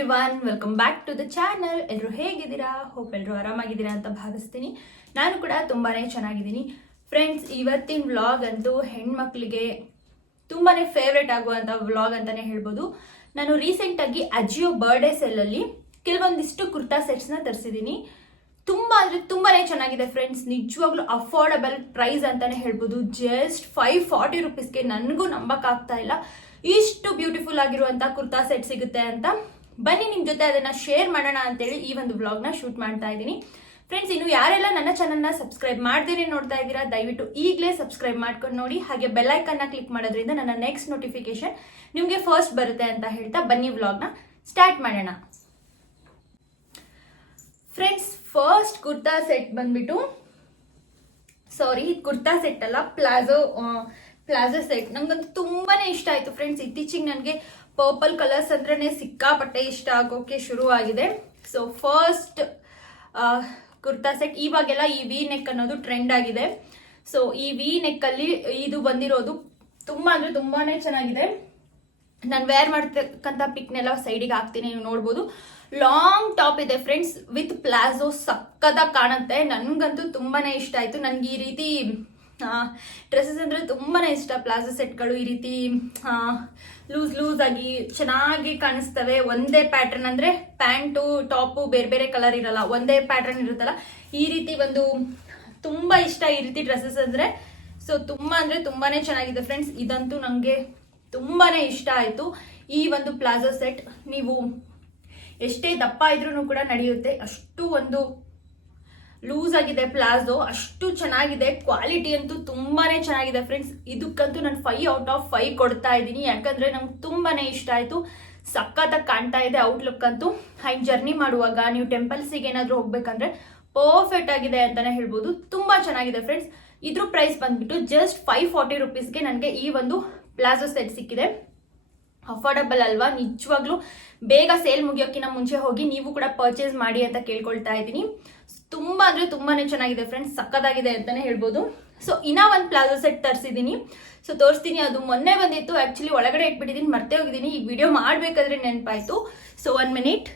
Everyone, welcome back to the channel. ಎಲ್ಲರೂ ಹೇಗಿದ್ದೀರಾ? Hope ಎಲ್ಲರೂ ಆರಾಮಾಗಿದ್ದೀರಾ ಅಂತ ಭಾವಿಸ್ತೀನಿ. ನಾನು ಕೂಡ ತುಂಬಾನೇ ಚೆನ್ನಾಗಿದ್ದೀನಿ. ಫ್ರೆಂಡ್ಸ್, ಇವತ್ತಿನ ವ್ಲಾಗ್ ಅಂತೂ ಹೆಣ್ಮಕ್ಳಿಗೆ ತುಂಬಾನೇ ಫೇವ್ರೇಟ್ ಆಗುವಂಥ ವ್ಲಾಗ್ ಅಂತಾನೆ ಹೇಳ್ಬೋದು. ನಾನು ರೀಸೆಂಟಾಗಿ ಅಜಿಯೋ ಬರ್ಡೇ ಸೆಲ್ಲಲ್ಲಿ ಕೆಲವೊಂದಿಷ್ಟು ಕುರ್ತಾ ಸೆಟ್ಸ್ನ ತರಿಸಿದ್ದೀನಿ. ತುಂಬಾನೇ ಚೆನ್ನಾಗಿದೆ ಫ್ರೆಂಡ್ಸ್. ನಿಜವಾಗ್ಲೂ ಅಫೋರ್ಡಬಲ್ ಪ್ರೈಸ್ ಅಂತಾನೆ ಹೇಳ್ಬೋದು. ಜಸ್ಟ್ 540 ರುಪೀಸ್ಗೆ ನನಗೂ ನಂಬಕ್ಕಾಗ್ತಾ ಇಲ್ಲ ಇಷ್ಟು ಬ್ಯೂಟಿಫುಲ್ ಆಗಿರುವಂತ ಕುರ್ತಾ ಸೆಟ್ ಸಿಗುತ್ತೆ ಅಂತ. ಬನ್ನಿ ನಿಮ್ ಜೊತೆ ಅದನ್ನ ಶೇರ್ ಮಾಡೋಣ ಅಂತೇಳಿ ಈ ಒಂದು ವ್ಲಾಗ್ ನ ಶೂಟ್ ಮಾಡ್ತಾ ಇದ್ದೀನಿ. ಫ್ರೆಂಡ್ಸ್, ಇನ್ನು ಯಾರೆಲ್ಲ ನನ್ನ ಚಾನಲ್ ನ ಸಬ್ಸ್ಕ್ರೈಬ್ ಮಾಡ್ದೇನೆ ನೋಡ್ತಾ ಇದ್ದೀರಾ, ದಯವಿಟ್ಟು ಈಗಲೇ ಸಬ್ಸ್ಕ್ರೈಬ್ ಮಾಡ್ಕೊಂಡು ನೋಡಿ. ಹಾಗೆ ಬೆಲ್ ಐಕನ್ ನ ಕ್ಲಿಕ್ ಮಾಡೋದ್ರಿಂದ ನನ್ನ ನೆಕ್ಸ್ಟ್ ನೋಟಿಫಿಕೇಶನ್ ನಿಮ್ಗೆ ಫಸ್ಟ್ ಬರುತ್ತೆ ಅಂತ ಹೇಳ್ತಾ ಬನ್ನಿ ವ್ಲಾಗ್ ನ ಸ್ಟಾರ್ಟ್ ಮಾಡೋಣ. ಫ್ರೆಂಡ್ಸ್, ಫಸ್ಟ್ ಕುರ್ತಾ ಸೆಟ್ ಬಂದ್ಬಿಟ್ಟು ಕುರ್ತಾ ಸೆಟ್ ಅಲ್ಲ, ಪ್ಲಾಜೋ ಸೆಟ್ ನಂಗಂತೂ ತುಂಬಾನೇ ಇಷ್ಟ ಆಯ್ತು ಫ್ರೆಂಡ್ಸ್. ಇತ್ತೀಚೆಗೆ ನನಗೆ ಪರ್ಪಲ್ ಕಲರ್ಸ್ ಅಂದ್ರೆ ಸಿಕ್ಕಾಪಟ್ಟೆ ಇಷ್ಟ ಆಗೋಕೆ ಶುರು ಆಗಿದೆ. So first kurta set. ಇವಾಗೆಲ್ಲ ಈ ವಿ ನೆಕ್ ಅನ್ನೋದು ಟ್ರೆಂಡ್ ಆಗಿದೆ. ಸೊ ಈ ವಿ ನೆಕ್ ಅಲ್ಲಿ ಇದು ಬಂದಿರೋದು ತುಂಬಾನೇ ಚೆನ್ನಾಗಿದೆ. ನಾನು ವೇರ್ ಮಾಡ್ತಕ್ಕಂಥ ಪಿಕ್ನೆಲ್ಲ ಸೈಡಿಗೆ ಹಾಕ್ತೀನಿ, ನೀವು ನೋಡ್ಬೋದು. ಲಾಂಗ್ ಟಾಪ್ ಇದೆ ಫ್ರೆಂಡ್ಸ್, ವಿತ್ ಪ್ಲಾಜೋ. ಸಕ್ಕತ್ತಾಗಿ ಕಾಣುತ್ತೆ. ನನ್ಗಂತೂ ತುಂಬಾನೇ ಇಷ್ಟ ಆಯ್ತು. ನನ್ಗೆ ಈ ರೀತಿ ಡ್ರೆಸ್ಸಸ್ ಅಂದ್ರೆ ತುಂಬಾನೇ ಇಷ್ಟ. ಪ್ಲಾಜೋ ಸೆಟ್ಗಳು ಈ ರೀತಿ ಲೂಸ್ ಆಗಿ ಚೆನ್ನಾಗಿ ಕಾಣಿಸ್ತವೆ. ಒಂದೇ ಪ್ಯಾಟರ್ನ್ ಅಂದ್ರೆ ಪ್ಯಾಂಟು ಟಾಪು ಬೇರೆ ಕಲರ್ ಇರಲ್ಲ, ಒಂದೇ ಪ್ಯಾಟರ್ನ್ ಇರುತ್ತಲ್ಲ. ಈ ರೀತಿ ಒಂದು ತುಂಬಾ ಇಷ್ಟ ಈ ರೀತಿ ಡ್ರೆಸ್ಸಸ್ ಅಂದ್ರೆ. ಸೊ ತುಂಬಾನೇ ಚೆನ್ನಾಗಿದೆ ಫ್ರೆಂಡ್ಸ್. ಇದಂತೂ ನಂಗೆ ತುಂಬಾನೇ ಇಷ್ಟ ಆಯ್ತು. ಈ ಒಂದು ಪ್ಲಾಜೋ ಸೆಟ್ ನೀವು ಎಷ್ಟೇ ದಪ್ಪ ಇದ್ರೂ ಕೂಡ ನಡೆಯುತ್ತೆ. ಅಷ್ಟು ಒಂದು ಲೂಸ್ ಆಗಿದೆ ಪ್ಲಾಜೋ, ಅಷ್ಟು ಚೆನ್ನಾಗಿದೆ. ಕ್ವಾಲಿಟಿ ಅಂತೂ ತುಂಬಾನೇ ಚೆನ್ನಾಗಿದೆ ಫ್ರೆಂಡ್ಸ್. ಇದಕ್ಕಂತೂ ನಾನು 5 ಔಟ್ ಆಫ್ 5 ಕೊಡ್ತಾ ಇದ್ದೀನಿ. ಯಾಕಂದ್ರೆ ನಂಗೆ ತುಂಬಾನೇ ಇಷ್ಟ ಆಯ್ತು. ಸಖತ್ತಾಗಿ ಕಾಣ್ತಾ ಇದೆ ಔಟ್ಲುಕ್ ಅಂತೂ. ಹೈಕ್ ಜರ್ನಿ ಮಾಡುವಾಗ ನೀವು ಟೆಂಪಲ್ಸಿಗೆ ಏನಾದ್ರು ಹೋಗ್ಬೇಕಂದ್ರೆ ಪರ್ಫೆಕ್ಟ್ ಆಗಿದೆ ಅಂತಾನೆ ಹೇಳ್ಬೋದು. ತುಂಬಾ ಚೆನ್ನಾಗಿದೆ ಫ್ರೆಂಡ್ಸ್. ಇದ್ರ ಪ್ರೈಸ್ ಬಂದ್ಬಿಟ್ಟು ಜಸ್ಟ್ 540 ರುಪೀಸ್ಗೆ ನನಗೆ ಈ ಒಂದು ಪ್ಲಾಜೋ ಸೆಟ್ ಸಿಕ್ಕಿದೆ. ಅಫೋರ್ಡಬಲ್ ಅಲ್ವಾ? ನಿಜವಾಗ್ಲೂ ಬೇಗ ಸೇಲ್ ಮುಗಿಯೋಕ್ಕಿಂತ ಮುಂಚೆ ಹೋಗಿ ನೀವು ಕೂಡ ಪರ್ಚೇಸ್ ಮಾಡಿ ಅಂತ ಕೇಳ್ಕೊಳ್ತಾ ಇದ್ದೀನಿ. ತುಂಬಾನೇ ಚೆನ್ನಾಗಿದೆ ಫ್ರೆಂಡ್ಸ್. ಸಕ್ಕತ್ತಾಗಿದೆ ಅಂತಾನೆ ಹೇಳ್ಬೋದು. ಸೊ ಇನ್ನ ಒಂದು ಪ್ಲಾಜೋ ಸೆಟ್ ತರಿಸಿದ್ದೀನಿ. ಸೊ ತೋರಿಸ್ತೀನಿ. ಅದು ಮೊನ್ನೆ ಬಂದಿತ್ತು, ಆಕ್ಚುಲಿ ಒಳಗಡೆ ಇಟ್ಬಿಟ್ಟಿದ್ದೀನಿ, ಮರ್ತೇ ಹೋಗಿದ್ದೀನಿ. ಈಗ ವಿಡಿಯೋ ಮಾಡ್ಬೇಕಾದ್ರೆ ನೆನಪಾಯ್ತು. So 1 minute.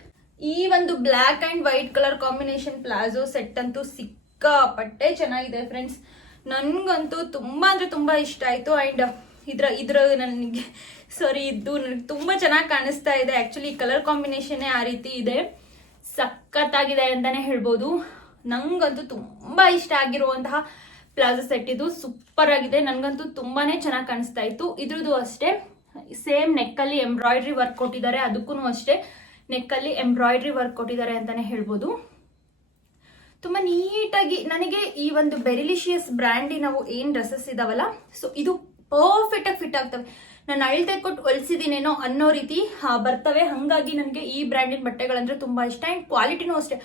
ಈ ಒಂದು black and white colour combination palazzo set ಅಂತೂ ಸಿಕ್ಕಾಪಟ್ಟೆ ಚೆನ್ನಾಗಿದೆ ಫ್ರೆಂಡ್ಸ್. ನನ್ಗಂತೂ ತುಂಬಾ ಇಷ್ಟ ಆಯ್ತು. ಅಂಡ್ ಇದ್ರ ನನಗೆ ಇದು ನನಗೆ ತುಂಬಾ ಚೆನ್ನಾಗಿ ಕಾಣಿಸ್ತಾ ಇದೆ. ಆಕ್ಚುಲಿ ಕಲರ್ ಕಾಂಬಿನೇಷನ್ ಆ ರೀತಿ ಇದೆ. ಸಖತ್ತಾಗಿದೆ ಅಂತಾನೆ ಹೇಳ್ಬೋದು. ನಂಗಂತೂ ತುಂಬಾ ಇಷ್ಟ ಆಗಿರುವಂತಹ ಪ್ಲಾಜೋ ಸೆಟ್ ಇದು. ಸೂಪರ್ ಆಗಿದೆ. ನನ್ಗಂತೂ ತುಂಬಾನೇ ಚೆನ್ನಾಗಿ ಕಾಣಿಸ್ತಾ ಇತ್ತು. ಇದ್ರದ್ದು ಅಷ್ಟೇ ಸೇಮ್ ನೆಕ್ಕಲ್ಲಿ ಎಂಬ್ರಾಯ್ಡ್ರಿ ವರ್ಕ್ ಕೊಟ್ಟಿದ್ದಾರೆ. ಅದಕ್ಕೂ ಅಷ್ಟೇ ನೆಕ್ಕಲ್ಲಿ ಎಂಬ್ರಾಯ್ಡ್ರಿ ವರ್ಕ್ ಕೊಟ್ಟಿದ್ದಾರೆ ಅಂತಾನೆ ಹೇಳ್ಬೋದು. ತುಂಬಾ ನೀಟಾಗಿ ನನಗೆ ಈ ಒಂದು ಬೆರಿಲಿಷಿಯಸ್ ಬ್ರ್ಯಾಂಡಿನವು ಏನ್ ಡ್ರೆಸ್ಸಸ್ ಇದಾವಲ್ಲ, ಸೊ ಇದು ಪರ್ಫೆಕ್ಟ್ ಆಗಿ ಫಿಟ್ ಆಗ್ತವೆ. ನಾನು ಅಳತೆ ಕೊಟ್ಟು ಹೊಲಿಸಿದೀನೇನೋ ಅನ್ನೋ ರೀತಿ ಬರ್ತವೆ. ಹಂಗಾಗಿ ನನಗೆ ಈ ಬ್ರ್ಯಾಂಡಿನ ಬಟ್ಟೆಗಳಂದ್ರೆ ತುಂಬಾ ಇಷ್ಟ. ಅಂಡ್ ಕ್ವಾಲಿಟಿನೂ ಅಷ್ಟೇ.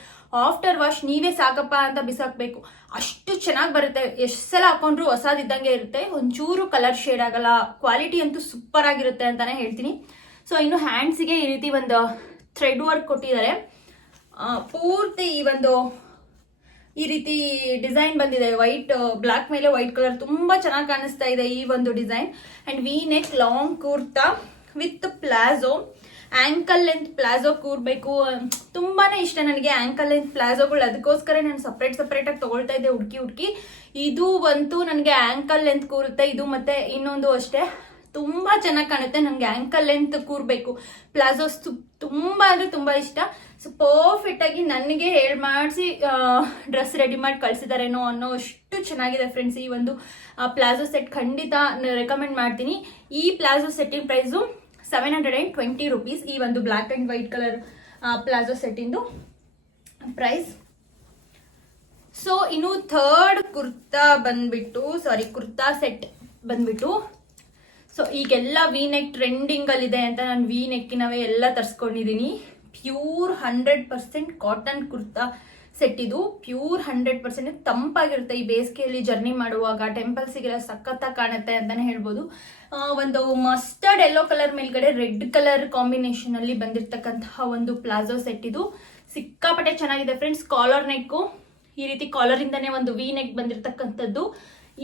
ಆಫ್ಟರ್ ವಾಶ್ ನೀವೇ ಸಾಕಪ್ಪ ಅಂತ ಬಿಸಾಕ್ಬೇಕು, ಅಷ್ಟು ಚೆನ್ನಾಗಿ ಬರುತ್ತೆ. ಎಷ್ಟು ಸಲ ಹಾಕೊಂಡ್ರು ಹೊಸದಿದ್ದಂಗೆ ಇರುತ್ತೆ. ಒಂಚೂರು ಕಲರ್ ಶೇಡ್ ಆಗಲ್ಲ. ಕ್ವಾಲಿಟಿ ಅಂತೂ ಸೂಪರ್ ಆಗಿರುತ್ತೆ ಅಂತಾನೆ ಹೇಳ್ತೀನಿ. ಸೊ ಇನ್ನು ಹ್ಯಾಂಡ್ಸಿಗೆ ಈ ರೀತಿ ಒಂದು ಥ್ರೆಡ್ ವರ್ಕ್ ಕೊಟ್ಟಿದ್ದಾರೆ. ಪೂರ್ತಿ ಈ ರೀತಿ ಡಿಸೈನ್ ಬಂದಿದೆ. ವೈಟ್ ಬ್ಲಾಕ್ ಮೇಲೆ ವೈಟ್ ಕಲರ್ ತುಂಬಾ ಚೆನ್ನಾಗಿ ಕಾಣಿಸ್ತಾ ಇದೆ ಈ ಒಂದು design. And V neck long kurta with palazzo. Ankle length palazzo ಕೂರ್ಬೇಕು. ತುಂಬಾನೇ ಇಷ್ಟ ನನಗೆ ಆಂಕಲ್ ಲೆಂತ್ ಪ್ಲಾಜೋಗಳು. ಅದಕ್ಕೋಸ್ಕರ ನಾನು ಸಪ್ರೇಟ್ ಆಗಿ ತಗೊಳ್ತಾ ಇದ್ದೆ ಹುಡುಕಿ. ಇದು ಬಂತು ನನಗೆ ಆಂಕಲ್ ಲೆಂತ್ ಕೂರುತ್ತೆ. ಇದು ಮತ್ತೆ ಇನ್ನೊಂದು ಅಷ್ಟೇ ತುಂಬಾ ಚೆನ್ನಾಗಿ ಕಾಣುತ್ತೆ. ನನಗೆ ಆಂಕಲ್ ಲೆಂತ್ ಕೂರ್ಬೇಕು ಪ್ಲಾಜೋಸ್ ತುಂಬಾ ಇಷ್ಟ. ಸೊ ಪರ್ಫೆಕ್ಟ್ ಆಗಿ ನನಗೆ ಮಾಡಿಸಿ ಡ್ರೆಸ್ ರೆಡಿ ಮಾಡಿ ಕಳ್ಸಿದಾರೇನೋ ಅನ್ನೋ ಅಷ್ಟು ಚೆನ್ನಾಗಿದೆ ಫ್ರೆಂಡ್ಸ್. ಈ ಒಂದು ಪ್ಲಾಜೋ ಸೆಟ್ ಖಂಡಿತ ರೆಕಮೆಂಡ್ ಮಾಡ್ತೀನಿ. ಈ ಪ್ಲಾಜೋ ಸೆಟ್ಟಿನ ಪ್ರೈಸು 720 ರುಪೀಸ್. ಈ ಒಂದು black and white colour palazzo ಸೆಟ್ಟಿಂದು ಪ್ರೈಸ್. ಸೊ ಇನ್ನು ಥರ್ಡ್ ಕುರ್ತಾ ಸೆಟ್ ಬಂದ್ಬಿಟ್ಟು ಸೊ ಈಗೆಲ್ಲ ವಿ ನೆಕ್ ಟ್ರೆಂಡಿಂಗ್ ಅಲ್ಲಿ ಇದೆ ಅಂತ ನಾನು ವಿ ನೆಕ್ಕಿನವೇ ಎಲ್ಲ ತರಿಸ್ಕೊಂಡಿದ್ದೀನಿ. ಪ್ಯೂರ್ 100% ಕಾಟನ್ ಕುರ್ತಾ ಸೆಟ್ ಇದು. ಪ್ಯೂರ್ 100% ತಂಪಾಗಿರುತ್ತೆ. ಈ ಬೇಸಿಗೆಯಲ್ಲಿ ಜರ್ನಿ ಮಾಡುವಾಗ ಟೆಂಪಲ್ಸಿಗೆಲ್ಲ ಸಖತ್ತಾಗಿ ಕಾಣುತ್ತೆ ಅಂತಾನೆ ಹೇಳ್ಬೋದು. ಒಂದು ಮಸ್ಟರ್ಡ್ ಯೆಲ್ಲೋ ಕಲರ್ ಮೇಲ್ಗಡೆ ರೆಡ್ ಕಲರ್ ಕಾಂಬಿನೇಷನ್ ಅಲ್ಲಿ ಬಂದಿರತಕ್ಕಂತಹ ಒಂದು ಪ್ಲಾಜೋ ಸೆಟ್ ಇದು. ಸಿಕ್ಕಾಪಟ್ಟೆ ಚೆನ್ನಾಗಿದೆ ಫ್ರೆಂಡ್ಸ್. ಕಾಲರ್ ನೆಕ್ಕು ಈ ರೀತಿ ಕಾಲರ್ ಇಂದಾನೆ ಒಂದು ವಿ ನೆಕ್ ಬಂದಿರತಕ್ಕಂಥದ್ದು.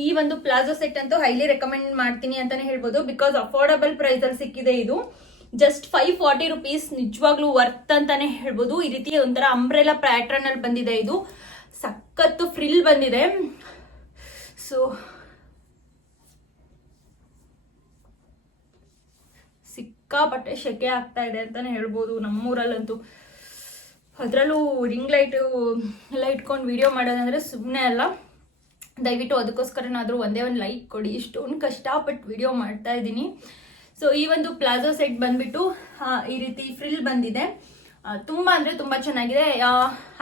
ಈ ಒಂದು ಪ್ಲಾಜೋ ಸೆಟ್ ಅಂತೂ ಹೈಲಿ ರೆಕಮೆಂಡ್ ಮಾಡ್ತೀನಿ ಅಂತಾನೆ ಹೇಳ್ಬೋದು. ಬಿಕಾಸ್ ಅಫೋರ್ಡಬಲ್ ಪ್ರೈಸ್ ಅಲ್ಲಿ ಸಿಕ್ಕಿದೆ ಇದು. Just 540 rupees. ನಿಜವಾಗ್ಲೂ ವರ್ತ್ ಅಂತಾನೆ ಹೇಳ್ಬೋದು. ಈ ರೀತಿ ಒಂಥರ ಅಂಬ್ರೆಲಾ ಪ್ಯಾಟರ್ನ್ ಅಲ್ಲಿ ಬಂದಿದೆ. ಇದು ಸಖತ್ತು ಫ್ರಿಲ್ ಬಂದಿದೆ. ಸೊ ಸಿಕ್ಕಾಪಟ್ಟೆ ಶೆಕೆ ಆಗ್ತಾ ಇದೆ ಅಂತಾನೆ ಹೇಳ್ಬೋದು ನಮ್ಮೂರಲ್ಲಂತೂ. ಅದರಲ್ಲೂ ರಿಂಗ್ ಲೈಟ್ ಎಲ್ಲ ಇಟ್ಕೊಂಡು ವಿಡಿಯೋ ಮಾಡೋದಂದ್ರೆ ಸುಮ್ಮನೆ ಅಲ್ಲ. ದಯವಿಟ್ಟು ಅದಕ್ಕೋಸ್ಕರನಾದರೂ ಒಂದೇ ಒಂದು ಲೈಕ್ ಕೊಡಿ. ಇಷ್ಟೊಂದು ಕಷ್ಟಪಟ್ಟು ವಿಡಿಯೋ ಮಾಡ್ತಾ ಇದ್ದೀನಿ. ಸೊ ಈ ಒಂದು ಪ್ಲಾಜೋ ಸೆಟ್ ಬಂದ್ಬಿಟ್ಟು ಈ ರೀತಿ ಫ್ರಿಲ್ ಬಂದಿದೆ. ತುಂಬ ಅಂದರೆ ತುಂಬ ಚೆನ್ನಾಗಿದೆ.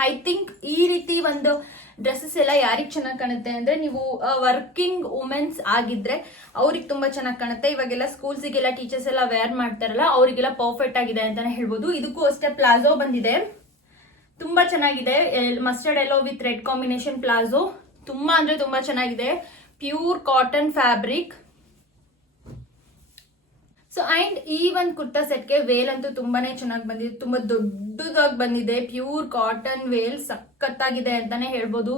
ಐ ಥಿಂಕ್ ಈ ರೀತಿ ಒಂದು ಡ್ರೆಸ್ಸಸ್ ಎಲ್ಲ ಯಾರಿಗೆ ಚೆನ್ನಾಗಿ ಕಾಣುತ್ತೆ ಅಂದರೆ, ನೀವು ವರ್ಕಿಂಗ್ ವುಮೆನ್ಸ್ ಆಗಿದ್ರೆ ಅವ್ರಿಗೆ ತುಂಬ ಚೆನ್ನಾಗಿ ಕಾಣುತ್ತೆ. ಇವಾಗೆಲ್ಲ ಸ್ಕೂಲ್ಸಿಗೆಲ್ಲ ಟೀಚರ್ಸ್ ಎಲ್ಲ ವೇರ್ ಮಾಡ್ತಾರಲ್ಲ, ಅವರಿಗೆಲ್ಲ ಪರ್ಫೆಕ್ಟ್ ಆಗಿದೆ ಅಂತಾನೆ ಹೇಳ್ಬೋದು. ಇದಕ್ಕೂ ಅಷ್ಟೇ ಪ್ಲಾಜೋ ಬಂದಿದೆ. ತುಂಬ ಚೆನ್ನಾಗಿದೆ. Mustard yellow with red combination palazzo. ತುಂಬ ಅಂದರೆ ತುಂಬ ಚೆನ್ನಾಗಿದೆ. Pure cotton fabric. So and ಈ ಒಂದು ಕುರ್ತಾ ಸೆಟ್ಗೆ ವೇಲ್ ಅಂತೂ ತುಂಬಾನೇ ಚೆನ್ನಾಗಿ ಬಂದಿದೆ. ತುಂಬಾ ದೊಡ್ಡದಾಗಿ ಬಂದಿದೆ. ಪ್ಯೂರ್ ಕಾಟನ್ ವೇಲ್ ಸಖತ್ತಾಗಿದೆ ಅಂತಾನೆ ಹೇಳ್ಬೋದು.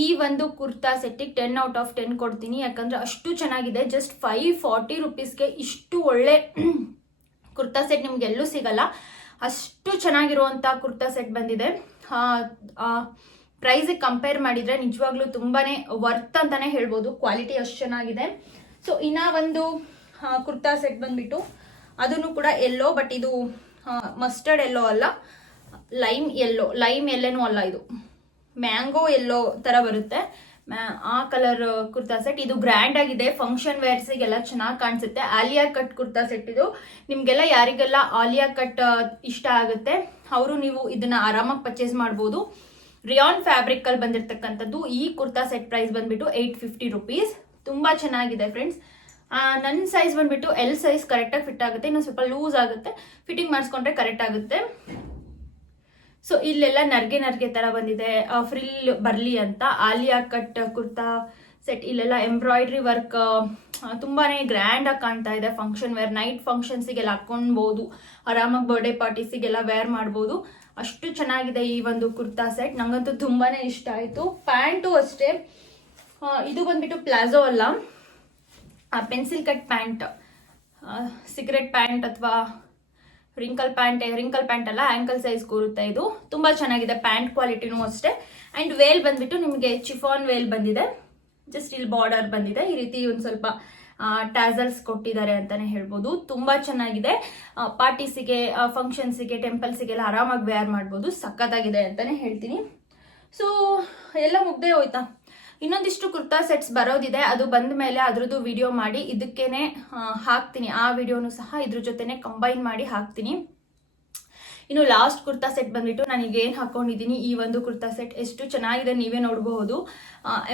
ಈ ಒಂದು ಕುರ್ತಾ ಸೆಟ್ಟಿಗೆ 10 ಔಟ್ ಆಫ್ 10 ಕೊಡ್ತೀನಿ. ಯಾಕಂದ್ರೆ ಅಷ್ಟು ಚೆನ್ನಾಗಿದೆ. ಜಸ್ಟ್ 540 ರುಪೀಸ್ಗೆ ಇಷ್ಟು ಒಳ್ಳೆ ಕುರ್ತಾ ಸೆಟ್ ನಿಮ್ಗೆ ಎಲ್ಲೂ ಸಿಗಲ್ಲ. ಅಷ್ಟು ಚೆನ್ನಾಗಿರುವಂತ ಕುರ್ತಾ ಸೆಟ್ ಬಂದಿದೆ. ಪ್ರೈಸಿಗೆ ಕಂಪೇರ್ ಮಾಡಿದ್ರೆ ನಿಜವಾಗ್ಲೂ ತುಂಬಾನೇ ವರ್ತ್ ಅಂತಾನೆ ಹೇಳ್ಬೋದು. ಕ್ವಾಲಿಟಿ ಅಷ್ಟು ಚೆನ್ನಾಗಿದೆ. ಸೊ ಇನ್ನ ಒಂದು ಕುರ್ತಾ ಸೆಟ್ ಬಂದ್ಬಿಟ್ಟು ಅದನ್ನು ಕೂಡ ಎಲ್ಲೋ, ಬಟ್ ಇದು ಮಸ್ಟರ್ಡ್ ಎಲ್ಲೋ ಅಲ್ಲ, ಲೈಮ್ ಎಲ್ಲೇನೂ ಅಲ್ಲ, ಇದು ಮ್ಯಾಂಗೋ ಎಲ್ಲೋ ತರ ಬರುತ್ತೆ. ಆ ಕಲರ್ ಕುರ್ತಾ ಸೆಟ್. ಇದು ಗ್ರ್ಯಾಂಡ್ ಆಗಿದೆ. ಫಂಕ್ಷನ್ ವೇರ್ಸಿಗೆಲ್ಲ ಚೆನ್ನಾಗಿ ಕಾಣಿಸುತ್ತೆ. ಆಲಿಯಾ ಕಟ್ ಕುರ್ತಾ ಸೆಟ್ ಇದು. ನಿಮ್ಗೆಲ್ಲ ಯಾರಿಗೆಲ್ಲ ಆಲಿಯಾ ಕಟ್ ಇಷ್ಟ ಆಗುತ್ತೆ ಅವರು ನೀವು ಇದನ್ನ ಆರಾಮಾಗಿ ಪರ್ಚೇಸ್ ಮಾಡ್ಬೋದು. ರಿಯಾನ್ ಫ್ಯಾಬ್ರಿಕ್ ಅಲ್ಲಿ ಬಂದಿರತಕ್ಕಂಥದ್ದು. ಈ ಕುರ್ತಾ ಸೆಟ್ ಪ್ರೈಸ್ ಬಂದ್ಬಿಟ್ಟು 850 ರುಪೀಸ್. ತುಂಬಾ ಚೆನ್ನಾಗಿದೆ ಫ್ರೆಂಡ್ಸ್. ನನ್ನ ಸೈಜ್ ಬಂದ್ಬಿಟ್ಟು ಎಲ್ ಸೈಜ್ ಕರೆಕ್ಟಾಗಿ ಫಿಟ್ ಆಗುತ್ತೆ. ಇನ್ನು ಸ್ವಲ್ಪ ಲೂಸ್ ಆಗುತ್ತೆ. ಫಿಟ್ಟಿಂಗ್ ಮಾಡಿಸ್ಕೊಂಡ್ರೆ ಕರೆಕ್ಟ್ ಆಗುತ್ತೆ. ಸೊ ಇಲ್ಲೆಲ್ಲ ನರ್ಗೆ ತರ ಬಂದಿದೆ. ಫ್ರಿಲ್ ಬರ್ಲಿ ಅಂತ ಆಲಿಯಾ ಕಟ್ ಕುರ್ತಾ ಸೆಟ್. ಇಲ್ಲೆಲ್ಲ ಎಂಬ್ರಾಯ್ಡ್ರಿ ವರ್ಕ್ ತುಂಬಾನೇ ಗ್ರ್ಯಾಂಡ್ ಆಗಿ ಕಾಣ್ತಾ ಇದೆ. ಫಂಕ್ಷನ್ ವೇರ್, ನೈಟ್ ಫಂಕ್ಷನ್ಸಿಗೆಲ್ಲ ಹಾಕೊಳ್ಬಹುದು. ಆರಾಮಾಗಿ ಬರ್ಡೇ ಪಾರ್ಟೀಸಿಗೆಲ್ಲ ವೇರ್ ಮಾಡ್ಬೋದು. ಅಷ್ಟು ಚೆನ್ನಾಗಿದೆ ಈ ಒಂದು ಕುರ್ತಾ ಸೆಟ್. ನಂಗಂತೂ ತುಂಬಾನೇ ಇಷ್ಟ ಆಯ್ತು. ಪ್ಯಾಂಟು ಅಷ್ಟೇ. ಇದು ಬಂದ್ಬಿಟ್ಟು ಪ್ಲಾಜೋ ಅಲ್ಲ, pencil cut pant, cigarette pant ಅಥವಾ ರಿಂಕಲ್ ಪ್ಯಾಂಟ್ ಅಲ್ಲ, ಆಂಕಲ್ ಸೈಜ್ ಕೂರುತ್ತೆ. ಇದು ತುಂಬಾ ಚೆನ್ನಾಗಿದೆ. ಪ್ಯಾಂಟ್ ಕ್ವಾಲಿಟಿನೂ ಅಷ್ಟೇ. ಅಂಡ್ ವೇಲ್ ಬಂದ್ಬಿಟ್ಟು ನಿಮಗೆ ಚಿಫಾನ್ ವೇಲ್ ಬಂದಿದೆ. ಜಸ್ಟ್ ಇಲ್ಲಿ ಬಾರ್ಡರ್ ಬಂದಿದೆ. ಈ ರೀತಿ ಒಂದು ಸ್ವಲ್ಪ ಟ್ಯಾಸಲ್ಸ್ ಕೊಟ್ಟಿದ್ದಾರೆ ಅಂತಾನೆ ಹೇಳ್ಬೋದು. ತುಂಬಾ ಚೆನ್ನಾಗಿದೆ. ಪಾರ್ಟೀಸಿಗೆ, ಫಂಕ್ಷನ್ಸಿಗೆ, ಟೆಂಪಲ್ಸಿಗೆಲ್ಲ ಆರಾಮಾಗಿ ವೇರ್ ಮಾಡ್ಬೋದು. ಸಖತ್ತಾಗಿದೆ ಅಂತಾನೆ ಹೇಳ್ತೀನಿ. ಸೊ ಎಲ್ಲ ಮುಗ್ದೇ ಹೋಯ್ತಾ? ಇನ್ನೊಂದಿಷ್ಟು ಕುರ್ತಾ ಸೆಟ್ಸ್ ಬರೋದಿದೆ. ಅದು ಬಂದ ಮೇಲೆ ಅದ್ರದ್ದು ವಿಡಿಯೋ ಮಾಡಿ ಇದಕ್ಕೇನೆ ಹಾಕ್ತೀನಿ. ಆ ವಿಡಿಯೋನು ಸಹ ಇದ್ರ ಜೊತೆನೆ ಕಂಬೈನ್ ಮಾಡಿ ಹಾಕ್ತೀನಿ. ಇನ್ನು ಲಾಸ್ಟ್ ಕುರ್ತಾ ಸೆಟ್ ಬಂದ್ಬಿಟ್ಟು ನನಗೆ ಏನು ಹಾಕೊಂಡಿದ್ದೀನಿ, ಈ ಒಂದು ಕುರ್ತಾ ಸೆಟ್ ಎಷ್ಟು ಚೆನ್ನಾಗಿದೆ ನೀವೇ ನೋಡಬಹುದು.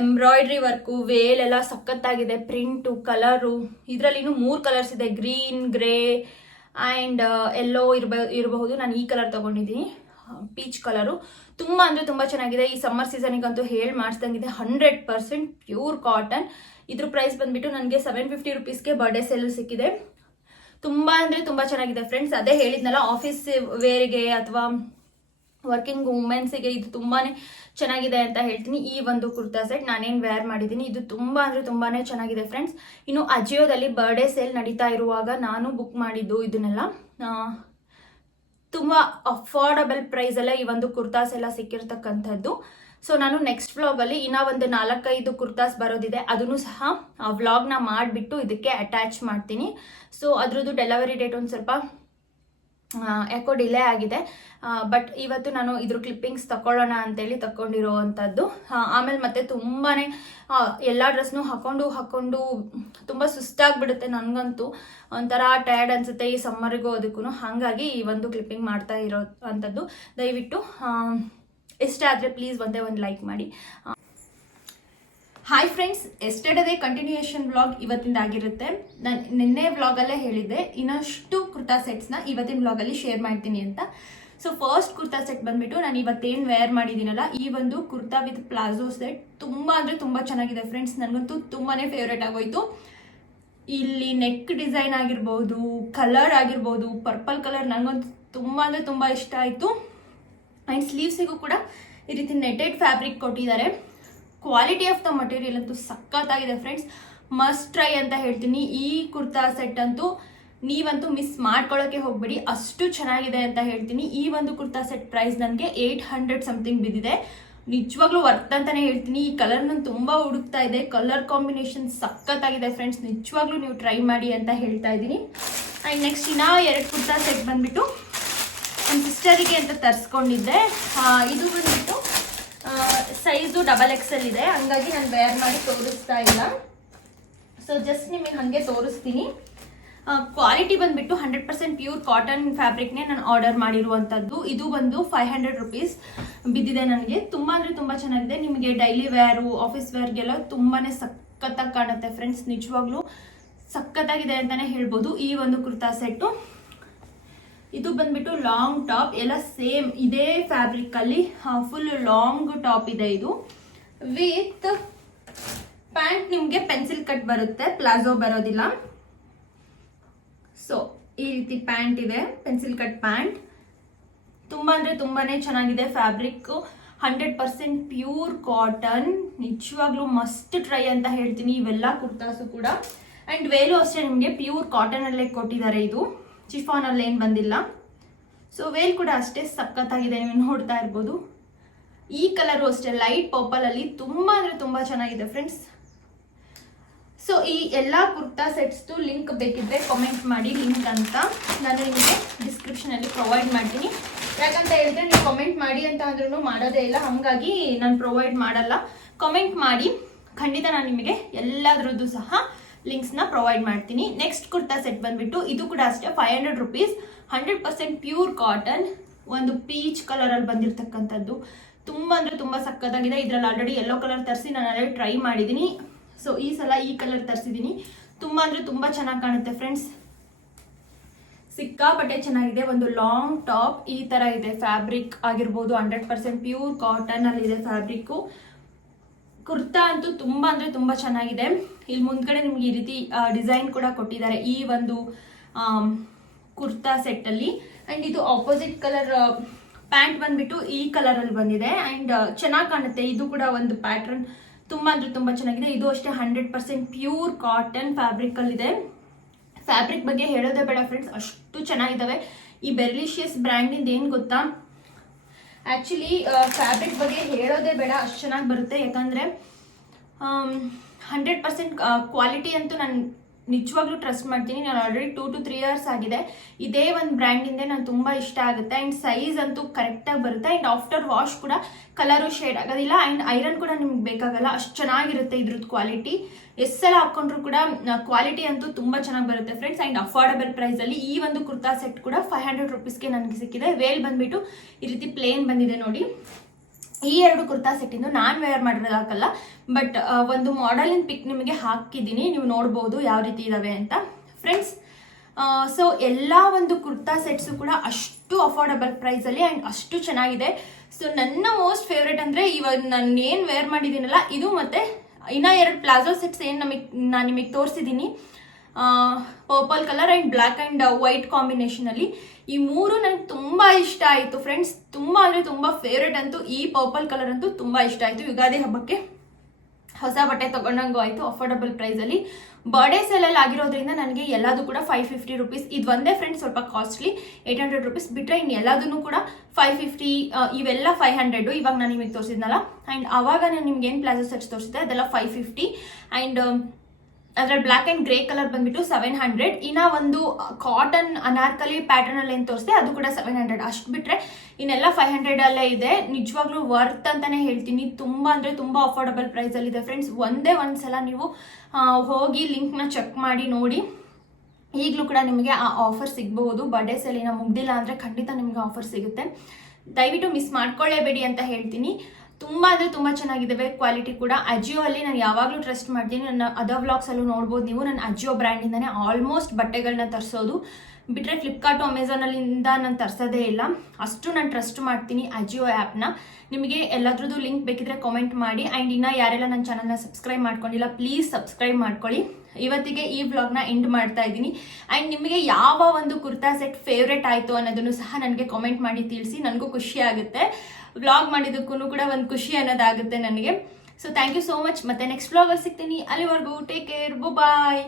ಎಂಬ್ರಾಯ್ಡ್ರಿ ವರ್ಕು, ವೇಲ್ ಎಲ್ಲ ಸಖತ್ತಾಗಿದೆ. ಪ್ರಿಂಟು, ಕಲರು, ಇದರಲ್ಲಿ 3 ಕಲರ್ಸ್ ಇದೆ. ಗ್ರೀನ್, ಗ್ರೇ ಆ್ಯಂಡ್ ಎಲ್ಲೋ ಇರಬಹುದು. ನಾನು ಈ ಕಲರ್ ತಗೊಂಡಿದ್ದೀನಿ, ಪೀಚ್ ಕಲರು. ತುಂಬಾ ಅಂದ್ರೆ ತುಂಬಾ ಚೆನ್ನಾಗಿದೆ. ಈ ಸಮ್ಮರ್ ಸೀಸನ್ಗಂತೂ ಹೇಳಿ ಮಾಡಿಸ್ದಂಗಿದೆ. 100% ಪ್ಯೂರ್ ಕಾಟನ್. ಇದ್ರ ಪ್ರೈಸ್ ಬಂದ್ಬಿಟ್ಟು ನನಗೆ 750 ರುಪೀಸ್ಗೆ ಬರ್ಡೇ ಸೇಲ್ ಸಿಕ್ಕಿದೆ. ತುಂಬಾ ಅಂದ್ರೆ ತುಂಬಾ ಚೆನ್ನಾಗಿದೆ ಫ್ರೆಂಡ್ಸ್. ಅದೇ ಹೇಳಿದ್ನಲ್ಲ, ಆಫೀಸ್ ವೇರ್ಗೆ ಅಥವಾ ವರ್ಕಿಂಗ್ ವುಮೆನ್ಸ್ಗೆ ಇದು ತುಂಬಾನೇ ಚೆನ್ನಾಗಿದೆ ಅಂತ ಹೇಳ್ತೀನಿ. ಈ ಒಂದು ಕುರ್ತಾ ಸೆಟ್ ನಾನೇನು ವೇರ್ ಮಾಡಿದ್ದೀನಿ, ಇದು ತುಂಬಾ ಅಂದ್ರೆ ತುಂಬಾನೇ ಚೆನ್ನಾಗಿದೆ ಫ್ರೆಂಡ್ಸ್. ಇನ್ನು ಅಜಿಯೋದಲ್ಲಿ ಬರ್ಡೇ ಸೇಲ್ ನಡೀತಾ ಇರುವಾಗ ನಾನು ಬುಕ್ ಮಾಡಿದ್ದು ಇದನ್ನೆಲ್ಲ. ತುಂಬಾ ಅಫೋರ್ಡಬಲ್ ಪ್ರೈಸ್ ಅಲ್ಲೇ ಈ ಒಂದು ಕುರ್ತಾಸ್ ಎಲ್ಲ ಸಿಕ್ಕಿರ್ತಕ್ಕಂಥದ್ದು. ಸೊ ನಾನು ನೆಕ್ಸ್ಟ್ ವ್ಲಾಗ್ ಅಲ್ಲಿ ಇನ್ನ ಒಂದು 4-5 ಕುರ್ತಾಸ್ ಬರೋದಿದೆ. ಅದನ್ನು ಸಹ ವ್ಲಾಗ್ನ ಮಾಡಿಬಿಟ್ಟು ಇದಕ್ಕೆ ಅಟ್ಯಾಚ್ ಮಾಡ್ತೀನಿ. ಸೊ ಅದ್ರದ್ದು ಡೆಲಿವರಿ ಡೇಟ್ ಒಂದು ಸ್ವಲ್ಪ ಯಾಕೋ ಡಿಲೇ ಆಗಿದೆ. ಬಟ್ ಇವತ್ತು ನಾನು ಇದ್ರ ಕ್ಲಿಪ್ಪಿಂಗ್ಸ್ ತಗೊಳ್ಳೋಣ ಅಂತೇಳಿ ತಗೊಂಡಿರೋವಂಥದ್ದು. ಆಮೇಲೆ ಮತ್ತೆ ತುಂಬಾನೇ ಎಲ್ಲ ಡ್ರೆಸ್ನು ಹಾಕೊಂಡು ತುಂಬ ಸುಸ್ತಾಗ್ಬಿಡುತ್ತೆ. ನನಗಂತೂ ಒಂಥರ ಟಯರ್ಡ್ ಅನ್ಸುತ್ತೆ ಈ ಸಮ್ಮರಿಗೂ ಅದಕ್ಕೂ. ಹಾಗಾಗಿ ಈ ಒಂದು ಕ್ಲಿಪ್ಪಿಂಗ್ ಮಾಡ್ತಾ ಇರೋ ಅಂಥದ್ದು. ದಯವಿಟ್ಟು ಇಷ್ಟ ಆದರೆ ಪ್ಲೀಸ್ ಒಂದೇ ಒಂದು ಲೈಕ್ ಮಾಡಿ. Hi friends, yesterday continuation vlog ಇವತ್ತಿಂದ ಆಗಿರುತ್ತೆ. ನಾನು ನಿನ್ನೆ ವ್ಲಾಗಲ್ಲೇ ಹೇಳಿದ್ದೆ ಇನ್ನಷ್ಟು ಕುರ್ತಾ ಸೆಟ್ಸ್ನ ಇವತ್ತಿನ ವ್ಲಾಗಲ್ಲಿ ಶೇರ್ ಮಾಡ್ತೀನಿ ಅಂತ. ಸೊ ಫಸ್ಟ್ ಕುರ್ತಾ ಸೆಟ್ ಬಂದ್ಬಿಟ್ಟು ನಾನು ಇವತ್ತೇನು ವೇರ್ ಮಾಡಿದ್ದೀನಲ್ಲ, ಈ ಒಂದು ಕುರ್ತಾ ವಿತ್ ಪ್ಲಾಜೋ ಸೆಟ್ ತುಂಬ ಅಂದರೆ ತುಂಬ ಚೆನ್ನಾಗಿದೆ ಫ್ರೆಂಡ್ಸ್. ನನಗಂತೂ ತುಂಬಾ ಫೇವ್ರೇಟ್ ಆಗೋಯ್ತು. ಇಲ್ಲಿ ನೆಕ್ ಡಿಸೈನ್ ಆಗಿರ್ಬೋದು, ಕಲರ್ ಆಗಿರ್ಬೋದು, ಪರ್ಪಲ್ ಕಲರ್ ನನಗಂತೂ ತುಂಬ ಅಂದರೆ ತುಂಬ ಇಷ್ಟ ಆಯಿತು. ಆ್ಯಂಡ್ ಸ್ಲೀವ್ಸಿಗೂ ಕೂಡ ಈ ರೀತಿ ನೆಟೆಡ್ ಫ್ಯಾಬ್ರಿಕ್ ಕೊಟ್ಟಿದ್ದಾರೆ. ಕ್ವಾಲಿಟಿ ಆಫ್ ದ ಮಟೀರಿಯಲ್ ಅಂತೂ ಸಖತ್ತಾಗಿದೆ ಫ್ರೆಂಡ್ಸ್. ಮಸ್ಟ್ ಟ್ರೈ ಅಂತ ಹೇಳ್ತೀನಿ. ಈ ಕುರ್ತಾ ಸೆಟ್ ಅಂತೂ ನೀವಂತೂ ಮಿಸ್ ಮಾಡ್ಕೊಳ್ಳೋಕೆ ಹೋಗ್ಬೇಡಿ, ಅಷ್ಟು ಚೆನ್ನಾಗಿದೆ ಅಂತ ಹೇಳ್ತೀನಿ. ಈ ಒಂದು ಕುರ್ತಾ ಸೆಟ್ ಪ್ರೈಸ್ ನನಗೆ 800 ಸಮಥಿಂಗ್ ಬಿದ್ದಿದೆ. ನಿಜವಾಗ್ಲೂ ವರ್ತ್ ಅಂತಾನೆ ಹೇಳ್ತೀನಿ. ಈ ಕಲರ್ ನಾನು ತುಂಬ ಹುಡುಕ್ತಾ ಇದೆ, ಕಲರ್ ಕಾಂಬಿನೇಷನ್ ಸಖತ್ತಾಗಿದೆ ಫ್ರೆಂಡ್ಸ್, ನಿಜವಾಗ್ಲೂ ನೀವು ಟ್ರೈ ಮಾಡಿ ಅಂತ ಹೇಳ್ತಾ ಇದ್ದೀನಿ. ಆ್ಯಂಡ್ ನೆಕ್ಸ್ಟ್ ಇನ್ನ 2 ಕುರ್ತಾ ಸೆಟ್ ಬಂದ್ಬಿಟ್ಟು ನನ್ನ ಸಿಸ್ಟರಿಗೆ ಅಂತ ತರಿಸ್ಕೊಂಡಿದ್ದೆ. ಇದು ಬಂದ್ಬಿಟ್ಟು ಸೈಜು XXL ಇದೆ, ಹಂಗಾಗಿ ನಾನು ವೇರ್ ಮಾಡಿ ತೋರಿಸ್ತಾ ಇಲ್ಲ. ಸೊ ಜಸ್ಟ್ ನಿಮಗೆ ಹಾಗೆ ತೋರಿಸ್ತೀನಿ. ಕ್ವಾಲಿಟಿ ಬಂದ್ಬಿಟ್ಟು 100% ಪ್ಯೂರ್ ಕಾಟನ್ ಫ್ಯಾಬ್ರಿಕ್ನೇ ನಾನು ಆರ್ಡರ್ ಮಾಡಿರುವಂಥದ್ದು. ಇದು ಬಂದು 500 ರುಪೀಸ್ ಬಿದ್ದಿದೆ ನನಗೆ. ತುಂಬ ಅಂದರೆ ತುಂಬ ಚೆನ್ನಾಗಿದೆ. ನಿಮಗೆ ಡೈಲಿ ವೇರು, ಆಫೀಸ್ ವೇರ್ಗೆಲ್ಲ ತುಂಬಾ ಸಖತ್ತಾಗಿ ಕಾಣುತ್ತೆ ಫ್ರೆಂಡ್ಸ್, ನಿಜವಾಗ್ಲೂ ಸಖತ್ತಾಗಿದೆ ಅಂತಲೇ ಹೇಳ್ಬೋದು ಈ ಒಂದು ಕುರ್ತಾ ಸೆಟ್ಟು. ಇದು ಬಂದ್ಬಿಟ್ಟು ಲಾಂಗ್ ಟಾಪ್, ಎಲ್ಲ ಸೇಮ್ ಇದೇ ಫ್ಯಾಬ್ರಿಕಲ್ಲಿ ಫುಲ್ ಲಾಂಗ್ ಟಾಪ್ ಇದೆ. ಇದು ವಿತ್ ಪ್ಯಾಂಟ್ ನಿಮಗೆ ಪೆನ್ಸಿಲ್ ಕಟ್ ಬರುತ್ತೆ, ಪ್ಲಾಜೋ ಬರೋದಿಲ್ಲ. ಸೊ ಈ ರೀತಿ ಪ್ಯಾಂಟ್ ಇದೆ, ಪೆನ್ಸಿಲ್ ಕಟ್ ಪ್ಯಾಂಟ್. ತುಂಬ ಅಂದರೆ ತುಂಬಾನೇ ಚೆನ್ನಾಗಿದೆ ಫ್ಯಾಬ್ರಿಕ್, 100% ಪ್ಯೂರ್ ಕಾಟನ್. ನಿಜವಾಗ್ಲೂ ಮಸ್ಟ್ ಟ್ರೈ ಅಂತ ಹೇಳ್ತೀನಿ ಇವೆಲ್ಲ ಕುರ್ತಾಸು ಕೂಡ. ಆ್ಯಂಡ್ ವೇಲು ಅಷ್ಟೇ ನಿಮಗೆ ಪ್ಯೂರ್ ಕಾಟನಲ್ಲೇ ಕೊಟ್ಟಿದ್ದಾರೆ, ಇದು ಚಿಫಾನಲ್ಲಿ ಏನು ಬಂದಿಲ್ಲ. ಸೊ ವೇಲ್ ಕೂಡ ಅಷ್ಟೇ ಸಖತ್ತಾಗಿದೆ, ನೀವು ನೋಡ್ತಾ ಇರ್ಬೋದು. ಈ ಕಲರು ಅಷ್ಟೇ ಲೈಟ್ ಪರ್ಪಲಲ್ಲಿ ತುಂಬ ಅಂದರೆ ತುಂಬ ಚೆನ್ನಾಗಿದೆ ಫ್ರೆಂಡ್ಸ್. ಸೊ ಈ ಎಲ್ಲ ಕುರ್ತಾ ಸೆಟ್ಸ್ದು ಲಿಂಕ್ ಬೇಕಿದ್ರೆ ಕಾಮೆಂಟ್ ಮಾಡಿ, ಲಿಂಕ್ ಅಂತ ನಾನು ನಿಮಗೆ ಡಿಸ್ಕ್ರಿಪ್ಷನಲ್ಲಿ ಪ್ರೊವೈಡ್ ಮಾಡ್ತೀನಿ. ಯಾಕಂತ ಹೇಳಿದ್ರೆ ನೀವು ಕಾಮೆಂಟ್ ಮಾಡಿ ಅಂತ ಅಂದ್ರೂ ಮಾಡೋದೇ ಇಲ್ಲ, ಹಾಗಾಗಿ ನಾನು ಪ್ರೊವೈಡ್ ಮಾಡಲ್ಲ. ಕಾಮೆಂಟ್ ಮಾಡಿ, ಖಂಡಿತ ನಾನು ನಿಮಗೆ ಎಲ್ಲದರದ್ದು ಸಹ ಲಿಂಕ್ಸ್ನ ಪ್ರೊವೈಡ್ ಮಾಡ್ತೀನಿ. ನೆಕ್ಸ್ಟ್ ಕುರ್ತಾ ಸೆಟ್ ಬಂದ್ಬಿಟ್ಟು ಇದು ಕೂಡ ಅಷ್ಟೇ 500 ರುಪೀಸ್, 100% ಪ್ಯೂರ್ ಕಾಟನ್, ಒಂದು ಪೀಚ್ ಕಲರಲ್ಲಿ ಬಂದಿರತಕ್ಕಂಥದ್ದು. ತುಂಬ ಅಂದರೆ ತುಂಬ ಸಕ್ಕತ್ತಾಗಿದೆ. ಇದರಲ್ಲಿ ಆಲ್ರೆಡಿ ಯೆಲ್ಲೋ ಕಲರ್ ತರಿಸಿ ನಾನು ಆಲ್ರೆಡಿ ಟ್ರೈ ಮಾಡಿದ್ದೀನಿ. ಸೊ ಈ ಸಲ ಈ ಕಲರ್ ತರಿಸಿದ್ದೀನಿ. ತುಂಬ ಅಂದರೆ ತುಂಬ ಚೆನ್ನಾಗಿ ಕಾಣುತ್ತೆ ಫ್ರೆಂಡ್ಸ್, ಸಿಕ್ಕಾಪಟ್ಟೆ ಚೆನ್ನಾಗಿದೆ. ಒಂದು ಲಾಂಗ್ ಟಾಪ್ ಈ ಥರ ಇದೆ, ಫ್ಯಾಬ್ರಿಕ್ ಆಗಿರ್ಬೋದು 100% ಪ್ಯೂರ್ ಕಾಟನ್ ಅಲ್ಲಿ ಇದೆ ಫ್ಯಾಬ್ರಿಕ್ಕು. ಕುರ್ತಾ ಅಂತೂ ತುಂಬ ಅಂದರೆ ತುಂಬ ಚೆನ್ನಾಗಿದೆ. ಇಲ್ಲಿ ಮುಂದ್ಗಡೆ ನಿಮ್ಗೆ ಈ ರೀತಿ ಡಿಸೈನ್ ಕೂಡ ಕೊಟ್ಟಿದ್ದಾರೆ ಈ ಒಂದು ಕುರ್ತಾ ಸೆಟ್ಟಲ್ಲಿ. ಆ್ಯಂಡ್ ಇದು ಆಪೋಸಿಟ್ ಕಲರ್ ಪ್ಯಾಂಟ್ ಬಂದ್ಬಿಟ್ಟು ಈ ಕಲರಲ್ಲಿ ಬಂದಿದೆ. ಆ್ಯಂಡ್ ಚೆನ್ನಾಗಿ ಕಾಣುತ್ತೆ, ಇದು ಕೂಡ ಒಂದು ಪ್ಯಾಟ್ರನ್ ತುಂಬ ಅಂದರೆ ತುಂಬ ಚೆನ್ನಾಗಿದೆ. ಇದು ಅಷ್ಟೇ 100% ಪ್ಯೂರ್ ಕಾಟನ್ ಫ್ಯಾಬ್ರಿಕಲ್ಲಿದೆ. ಫ್ಯಾಬ್ರಿಕ್ ಬಗ್ಗೆ ಹೇಳೋದೇ ಬೇಡ ಫ್ರೆಂಡ್ಸ್, ಅಷ್ಟು ಚೆನ್ನಾಗಿದ್ದಾವೆ. ಈ ಬೆರ್ಲಿಷಿಯಸ್ ಬ್ರ್ಯಾಂಡಿಂದ ಏನು ಗೊತ್ತಾ, ಆ್ಯಕ್ಚುಲಿ ಫ್ಯಾಬ್ರಿಕ್ ಬಗ್ಗೆ ಹೇಳೋದೇ ಬೇಡ, ಅಷ್ಟು ಚೆನ್ನಾಗಿ ಬರುತ್ತೆ. ಯಾಕಂದರೆ 100% ಕ್ವಾಲಿಟಿ ಅಂತೂ ನಾನು ನಿಜವಾಗ್ಲೂ ಟ್ರಸ್ಟ್ ಮಾಡ್ತೀನಿ. ನಾನು ಆಲ್ರೆಡಿ 2 to 3 years ಆಗಿದೆ ಇದೇ ಒಂದು ಬ್ರ್ಯಾಂಡಿಂದ, ನಾನು ತುಂಬ ಇಷ್ಟ ಆಗುತ್ತೆ. ಆ್ಯಂಡ್ ಸೈಜ್ ಅಂತೂ ಕರೆಕ್ಟಾಗಿ ಬರುತ್ತೆ. ಆ್ಯಂಡ್ ಆಫ್ಟರ್ ವಾಶ್ ಕೂಡ ಕಲರು ಶೇಡ್ ಆಗೋದಿಲ್ಲ. ಆ್ಯಂಡ್ ಐರನ್ ಕೂಡ ನಿಮ್ಗೆ ಬೇಕಾಗಲ್ಲ, ಅಷ್ಟು ಚೆನ್ನಾಗಿರುತ್ತೆ ಇದ್ರದ್ದು ಕ್ವಾಲಿಟಿ. ಎಷ್ಟು ಸಲ ಹಾಕ್ಕೊಂಡ್ರು ಕೂಡ ಕ್ವಾಲಿಟಿ ಅಂತೂ ತುಂಬ ಚೆನ್ನಾಗಿ ಬರುತ್ತೆ ಫ್ರೆಂಡ್ಸ್. ಆ್ಯಂಡ್ ಅಫೋರ್ಡಬಲ್ ಪ್ರೈಸಲ್ಲಿ ಈ ಒಂದು ಕುರ್ತಾ ಸೆಟ್ ಕೂಡ 500 ರುಪೀಸ್ಗೆ ನನಗೆ ಸಿಕ್ಕಿದೆ. ವೇಲ್ ಬಂದುಬಿಟ್ಟು ಈ ರೀತಿ ಪ್ಲೇನ್ ಬಂದಿದೆ ನೋಡಿ. ಈ 2 ಕುರ್ತಾ ಸೆಟ್ಟಿಂದು ನಾನು ವೇರ್ ಮಾಡಿರೋದಾಗಲ್ಲ, ಬಟ್ ಒಂದು ಮಾಡೆಲಿನ ಪಿಕ್ ನಿಮಗೆ ಹಾಕಿದ್ದೀನಿ, ನೀವು ನೋಡ್ಬೋದು ಯಾವ ರೀತಿ ಇದಾವೆ ಅಂತ ಫ್ರೆಂಡ್ಸ್. ಸೊ ಎಲ್ಲ ಒಂದು ಕುರ್ತಾ ಸೆಟ್ಸು ಕೂಡ ಅಷ್ಟು ಅಫೋರ್ಡಬಲ್ ಪ್ರೈಸಲ್ಲಿ ಆ್ಯಂಡ್ ಅಷ್ಟು ಚೆನ್ನಾಗಿದೆ. ಸೊ ನನ್ನ ಮೋಸ್ಟ್ ಫೇವ್ರೇಟ್ ಅಂದರೆ ಇವಾಗ ನಾನು ಏನು ವೇರ್ ಮಾಡಿದ್ದೀನಲ್ಲ ಇದು, ಮತ್ತು ಇನ್ನೂ 2 ಪ್ಲಾಜೋ ಸೆಟ್ಸ್ ಏನು ನಾನು ನಿಮಗೆ ತೋರಿಸಿದ್ದೀನಿ, purple colour and black and white ಕಾಂಬಿನೇಷನಲ್ಲಿ. ಈ 3 ನನಗೆ ತುಂಬ ಇಷ್ಟ ಆಯಿತು ಫ್ರೆಂಡ್ಸ್, ತುಂಬ ಅಂದರೆ ತುಂಬ ಫೇವ್ರೇಟ್ ಅಂತೂ ಈ ಪರ್ಪಲ್ ಕಲರ್ ಅಂತೂ ತುಂಬ ಇಷ್ಟ ಆಯಿತು. ಯುಗಾದಿ ಹಬ್ಬಕ್ಕೆ ಹೊಸ ಬಟ್ಟೆ ತೊಗೊಂಡಂಗೂ ಆಯಿತು, ಅಫೋರ್ಡಬಲ್ ಪ್ರೈಸಲ್ಲಿ. ಬರ್ಡೇ ಸೇಲಲ್ಲಿ ಆಗಿರೋದ್ರಿಂದ ನನಗೆ ಎಲ್ಲದೂ ಕೂಡ 550 ರುಪೀಸ್. ಇದು ಒಂದೇ ಫ್ರೆಂಡ್ಸ್ ಸ್ವಲ್ಪ ಕಾಸ್ಟ್ಲಿ, 800 ರುಪೀಸ್ ಬಿಟ್ಟರೆ ಇನ್ನು ಎಲ್ಲದೂ ಕೂಡ 550, ಇವೆಲ್ಲ 500. ಇವಾಗ ನಾನು ನಿಮಗೆ ತೋರಿಸಿದ್ನಲ್ಲ, ಆ್ಯಂಡ್ ಆವಾಗ ನಾನು ನಿಮ್ಗೆ ಏನು ಪ್ಲಾಜೋ ಸೆಟ್ಸ್ ತೋರಿಸಿದೆ ಅದೆಲ್ಲ 550. ಆ್ಯಂಡ್ ಅದರಲ್ಲಿ ಬ್ಲ್ಯಾಕ್ ಆ್ಯಂಡ್ ಗ್ರೇ ಕಲರ್ ಬಂದ್ಬಿಟ್ಟು 700. ಇನ್ನು ಒಂದು ಕಾಟನ್ ಅನಾರ್ಕಲಿ ಪ್ಯಾಟರ್ನಲ್ಲಿ ಏನು ತೋರಿಸಿದೆ ಅದು ಕೂಡ 700. ಅಷ್ಟು ಬಿಟ್ಟರೆ ಇನ್ನೆಲ್ಲ 500 ಇದೆ. ನಿಜವಾಗ್ಲೂ ವರ್ತ್ ಅಂತಲೇ ಹೇಳ್ತೀನಿ, ತುಂಬ ಅಂದರೆ ತುಂಬ ಅಫೋರ್ಡಬಲ್ ಪ್ರೈಸಲ್ಲಿದೆ ಫ್ರೆಂಡ್ಸ್. ಒಂದೇ ಒಂದು ಸಲ ನೀವು ಹೋಗಿ ಲಿಂಕ್ನ ಚೆಕ್ ಮಾಡಿ ನೋಡಿ. ಈಗಲೂ ಕೂಡ ನಿಮಗೆ ಆ ಆಫರ್ ಸಿಗಬಹುದು. ಬರ್ಡೇ ಸೇಲಿನ ಮುಗ್ದಿಲ್ಲ ಅಂದರೆ ಖಂಡಿತ ನಿಮಗೆ ಆಫರ್ ಸಿಗುತ್ತೆ, ದಯವಿಟ್ಟು ಮಿಸ್ ಮಾಡ್ಕೊಳ್ಳೇಬೇಡಿ ಅಂತ ಹೇಳ್ತೀನಿ. ತುಂಬ ಅಂದರೆ ತುಂಬ ಚೆನ್ನಾಗಿದ್ದಾವೆ, ಕ್ವಾಲಿಟಿ ಕೂಡ. ಅಜಿಯೋ ಅಲ್ಲಿ ನಾನು ಯಾವಾಗಲೂ ಟ್ರಸ್ಟ್ ಮಾಡ್ತೀನಿ. ನನ್ನ ಅದರ್ ವ್ಲಾಗ್ಸಲ್ಲೂ ನೋಡ್ಬೋದು ನೀವು, ನನ್ನ ಅಜಿಯೋ ಬ್ರ್ಯಾಂಡಿಂದನೇ ಆಲ್ಮೋಸ್ಟ್ ಬಟ್ಟೆಗಳನ್ನ ತರಿಸೋದು. ಬಿಟ್ಟರೆ ಫ್ಲಿಪ್ಕಾರ್ಟು ಅಮೆಝಾನಲ್ಲಿಂದ ನಾನು ತರಿಸೋದೇ ಇಲ್ಲ, ಅಷ್ಟು ನಾನು ಟ್ರಸ್ಟ್ ಮಾಡ್ತೀನಿ ಅಜಿಯೋ ಆ್ಯಪ್ನ. ನಿಮಗೆ ಎಲ್ಲದ್ರದ್ದು ಲಿಂಕ್ ಬೇಕಿದ್ರೆ ಕಾಮೆಂಟ್ ಮಾಡಿ. ಆ್ಯಂಡ್ ಇನ್ನು ಯಾರೆಲ್ಲ ನನ್ನ ಚಾನಲ್ನ ಸಬ್ಸ್ಕ್ರೈಬ್ ಮಾಡ್ಕೊಂಡಿಲ್ಲ ಪ್ಲೀಸ್ ಸಬ್ಸ್ಕ್ರೈಬ್ ಮಾಡ್ಕೊಳ್ಳಿ. ಇವತ್ತಿಗೆ ಈ ವ್ಲಾಗ್ನ ಎಂಡ್ ಮಾಡ್ತಾ ಇದ್ದೀನಿ. ಆ್ಯಂಡ್ ನಿಮಗೆ ಯಾವ ಒಂದು ಕುರ್ತಾ ಸೆಟ್ ಫೇವ್ರೇಟ್ ಆಯಿತು ಅನ್ನೋದನ್ನು ಸಹ ನನಗೆ ಕಾಮೆಂಟ್ ಮಾಡಿ ತಿಳಿಸಿ, ನನಗೂ ಖುಷಿ ಆಗುತ್ತೆ. ವ್ಲಾಗ್ ಮಾಡಿದ್ದಕ್ಕೂ ಕೂಡ ಒಂದು ಖುಷಿ ಅನ್ನೋದಾಗುತ್ತೆ ನನಗೆ. So thank you so much. ಮತ್ತೆ ನೆಕ್ಸ್ಟ್ ವ್ಲಾಗಲ್ಲಿ ಸಿಗ್ತೀನಿ, ಅಲ್ಲಿವರೆಗೂ ಟೇಕ್ ಕೇರ್, ಬಾಯ್.